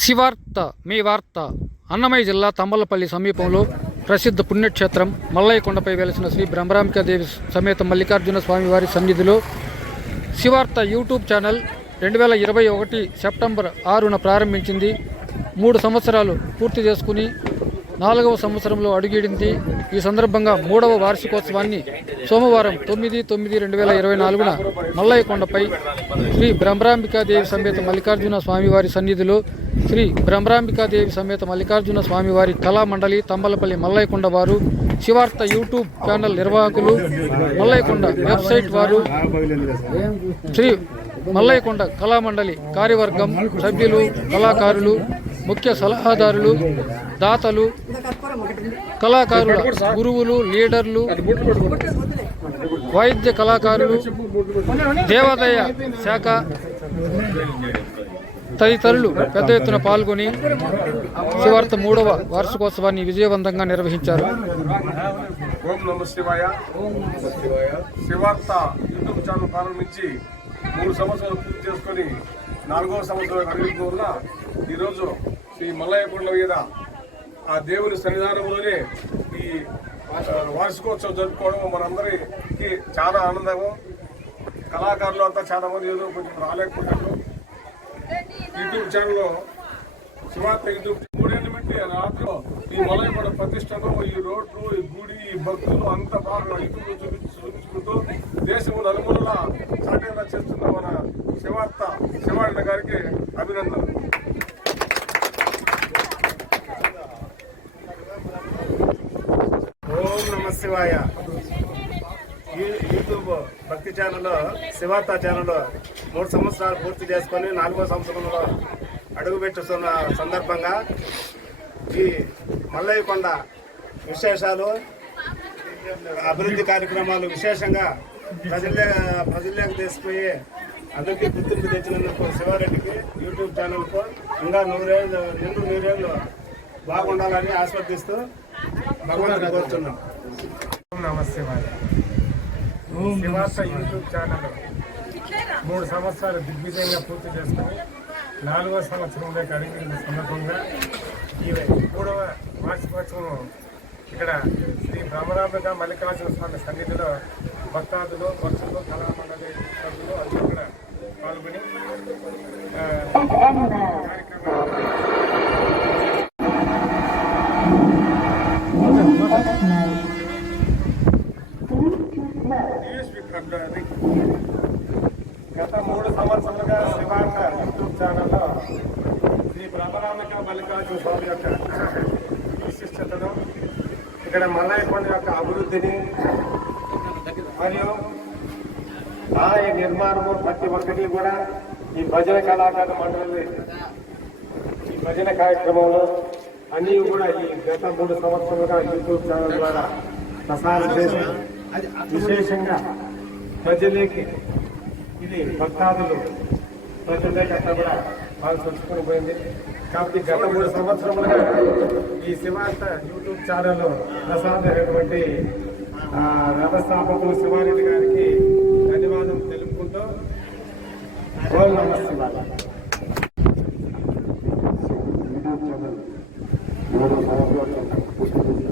శివార్త మీ వార్త అన్నమయ్య జిల్లా తంబలపల్లి సమీపంలో ప్రసిద్ధ పుణ్యక్షేత్రం మల్లయ్య కొండపై వెలిసిన శ్రీ బ్రహ్మరామికాదేవి సమేత మల్లికార్జున స్వామివారి సన్నిధిలో శివార్త యూట్యూబ్ ఛానల్ రెండు వేల ఇరవై ఒకటి సెప్టెంబర్ ఆరున ప్రారంభించింది. మూడు సంవత్సరాలు పూర్తి చేసుకుని నాలుగవ సంవత్సరంలో అడుగిడింది. ఈ సందర్భంగా మూడవ వార్షికోత్సవాన్ని సోమవారం తొమ్మిది తొమ్మిది రెండు వేల ఇరవై నాలుగున మల్లయ్య కొండపై శ్రీ బ్రహ్మరాంబికాదేవి సమేత మల్లికార్జున స్వామివారి సన్నిధిలో శ్రీ బ్రహ్మరాంబికాదేవి సమేత మల్లికార్జున స్వామివారి కళామండలి తంబలపల్లి మల్లయ్యకొండ వారు శివార్త యూట్యూబ్ ఛానల్ నిర్వాహకులు మల్లయ్యకొండ వెబ్సైట్ వారు శ్రీ మల్లయ్యకొండ కళామండలి కార్యవర్గం సభ్యులు కళాకారులు ముఖ్య సలహాదారులు దాతలు కళాకారుల గురువులు లీడర్లు వైద్య కళాకారులు దేవాదాయ శాఖ తదితరులు పెద్ద ఎత్తున పాల్గొని శివార్త మూడవ వార్షికోత్సవాన్ని విజయవంతంగా నిర్వహించారు. ఓం నమ శివాయ. శివార్త యూట్యూబ్ ఛానల్ ప్రారంభించి మూడు సంవత్సరాలు పూర్తి చేసుకొని నాలుగవ సంవత్సరం అడుగుతూ ఉన్న ఈరోజు శ్రీ మల్లయ్య కొండ మీద ఆ దేవుని సన్నిధానంలోనే ఈ వార్షికోత్సవం జరుపుకోవడం మనందరికీ చాలా ఆనందము. కళాకారులు అంతా చాలా మంది ఏదో కొంచెం రాలేకపోయారు యూట్యూబ్ ఛానల్లో శివార్త యూట్యూబ్ మూడేళ్ళు పెట్టి రాత్రిలో ఈ మలయపడ ప్రతిష్టను ఈ రోడ్లు ఈ గుడి ఈ భక్తులు అంత బాగా యూట్యూబ్ చూపించి చూపించుకుంటూ దేశం నలుమూలలా చాటేలా చేస్తున్న మన శివార్త శివారెడ్డి గారికి అభినందనలు ఓం నమ శివాయ. యూట్యూబ్ భక్తి ఛానల్లో శివార్త ఛానల్లో మూడు సంవత్సరాలు పూర్తి చేసుకొని నాలుగో సంవత్సరంలో అడుగుపెట్టుతున్న సందర్భంగా ఈ మల్లయ్యకొండ విశేషాలు అభివృద్ధి కార్యక్రమాలు విశేషంగా ప్రజలే ప్రజల్లోకి తీసుకుపోయి అందరికీ గుర్తింపు తెచ్చినందుకు శివారెడ్డికి యూట్యూబ్ ఛానల్కు ఇంకా నూరేళ్ళు నిండు నూరేళ్ళు బాగుండాలని ఆస్వాదిస్తూ భగవంతుని కోరుతున్నాం. నమస్తే శివాస యూట్యూబ్ ఛానల్ మూడు సంవత్సరాలు దిగ్విజయంగా పూర్తి చేసుకుని నాలుగో సంవత్సరంలో అడిగిన సందర్భంగా ఈ మూడవ వార్షికోత్సవం ఇక్కడ శ్రీ బ్రహ్మరాంబిక మల్లికార్జున స్వామి సన్నిధిలో భక్తాదులు భక్తులు కళామండలి సభ్యులు అందరూ కూడా పాల్గొని ఆ, కార్యక్రమాలు గత మూడు సంవత్సరాలుగా శివార్త యూట్యూబ్ ఛానల్లో శ్రీ బ్రహ్మరామిక మల్లికార్జున స్వామి యొక్క విశిష్టతను ఇక్కడ మల్లయ్య కొండ యొక్క అభివృద్ధిని మరియు ఆలయ నిర్మాణము ప్రతి ఒక్కటి కూడా ఈ భజన కళాకార మండలి ఈ భజన కార్యక్రమంలో అన్నీ కూడా ఈ గత మూడు సంవత్సరాలుగా యూట్యూబ్ ఛానల్ ద్వారా ప్రసారం చేసి విశేషంగా ప్రజలకి ఇది భక్తాదులు ప్రజలకి అంతా కూడా బాగా తెలుసుకుని పోయింది కాబట్టి గత మూడు సంవత్సరములుగా ఈ శివాంత యూట్యూబ్ ఛానల్ ప్రసాదమైనటువంటి అనేటువంటి వ్యవస్థాపకులు శివారెడ్డి గారికి ధన్యవాదం తెలుపుకుంటూ ఓం నమ శివాల మూడు సంవత్సరాలు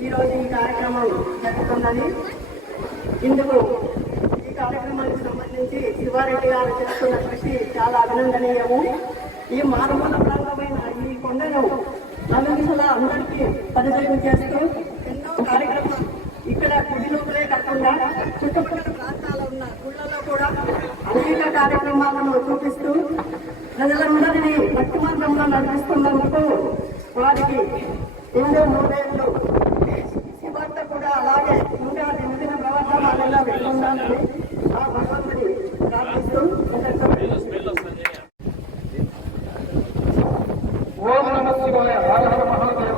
ఈరోజు ఈ కార్యక్రమం జరుగుతుందని ఇందుకు ఈ కార్యక్రమానికి సంబంధించి శివారెడ్డి గారు చేస్తున్న కృషి చాలా అభినందనీయము. ఈ మారుమూల ప్రాంతమైన ఈ కొండను నలుదిశలా అందరికీ పరిచయం చేస్తూ ఎన్నో కార్యక్రమాలు ఇక్కడ గుడి లోపలే కాకుండా చుట్టుపక్కల ప్రాంతాల్లో ఉన్న గుళ్ళలో కూడా అనేక కార్యక్రమాలను చూపిస్తూ ప్రజలందరినీ భక్తి మార్గంలో నడిపిస్తున్నందుకు వారికి ఎన్నో మూడేళ్ళు శివార్త కూడా అలాగే ఇంకా దినదిన ప్రవర్తన ఆనందంగా ఆ భగవంతుడి ప్రార్థిస్తూ ఓం నమ శివాయ హర హర మహాదేవ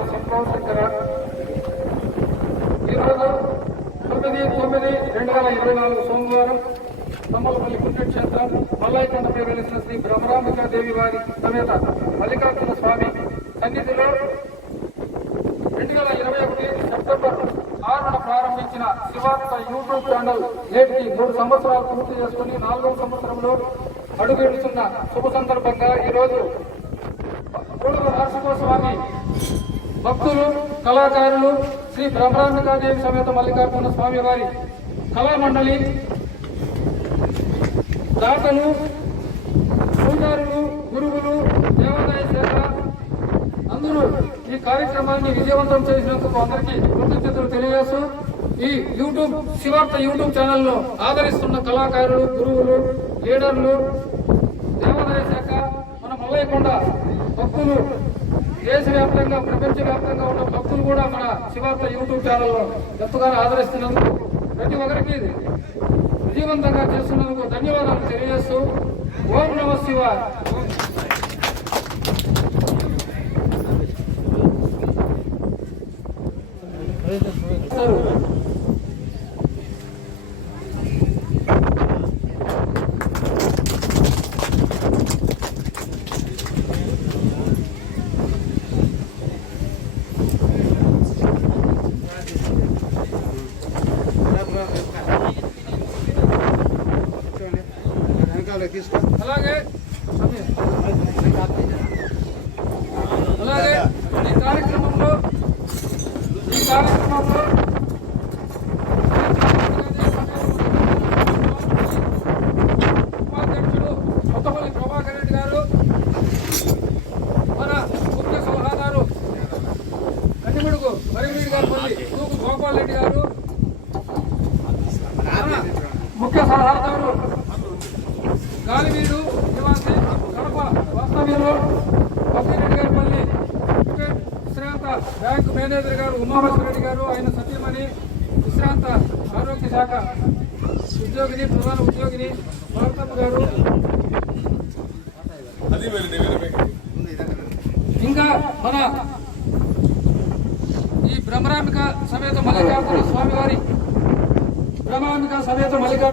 ఈరోజు తొమ్మిది తొమ్మిది రెండు వేల ఇరవై నాలుగు సోమవారం తమ్మలపల్లి పుణ్యక్షేత్రం మల్లాయికొండపై వెలిసిన శ్రీ బ్రహ్మరాంబికాదేవి వారి సమేత మల్లికార్జున స్వామి సన్నిధిలో రెండు వేల ఇరవై ఒకటి సెప్టెంబర్ ఆరున ప్రారంభించిన శివార్త యూట్యూబ్ ఛానల్ నేటికి మూడు సంవత్సరాలు పూర్తి చేసుకుని నాలుగవ సంవత్సరంలో అడుగుతున్న శుభ సందర్భంగా ఈరోజు మూడవ వార్షికోత్సవాన్ని భక్తులు కళాకారులు శ్రీ బ్రహ్మరాంబికాదేవి సమేత మల్లికార్జున స్వామి వారి కళామండలి దాతలు పూజారులు గురువులు దేవాదాయ శాఖ అందరూ ఈ కార్యక్రమాన్ని విజయవంతం చేసినందుకు అందరికీ కృతజ్ఞతలు తెలియజేస్తూ ఈ యూట్యూబ్ శివార్త యూట్యూబ్ ఛానల్లో ఆదరిస్తున్న కళాకారులు గురువులు లీడర్లు దేవాదాయ శాఖ మన మల్లయ్యకొండ భక్తులు దేశవ్యాప్తంగా ప్రపంచవ్యాప్తంగా ఉన్న భక్తులు కూడా మన శివార్త యూట్యూబ్ ఛానల్లో ఎంతగానో ఆదరిస్తున్నందుకు ప్రతి ఒక్కరికి విజయవంతంగా చేస్తున్నందుకు ధన్యవాదాలు తెలియజేస్తూ ఓం నమ శివాయ అలాగే. అలాగే. ఈ కార్యక్రమంలో ఈ కార్యక్రమంలో ఉపాధ్యక్షుడు కొత్తపల్లి ప్రభాకర్ రెడ్డి గారు మన ముఖ్య సలహాదారు కన్నిమిడుగు గారు పల్లి తూకు గోపాల్ రెడ్డి గారు ముఖ్య సలహాదారు గాలివీడు నివాసి కడప వాస్తవ్యంలో బొప్పిరెడ్డి గారి పల్లి విశ్రాంత బ్యాంకు మేనేజర్ గారు ఆయన సత్యమణి విశ్రాంత ఆరోగ్య శాఖ ఉద్యోగిని ప్రధాన ఉద్యోగిని భారతమ్మ గారు. ఇంకా మన ఈ భ్రమరాంబిక సమేత మల్లికార్జున స్వామివారి భ్రమరాంబిక సమేత మల్లికార్జున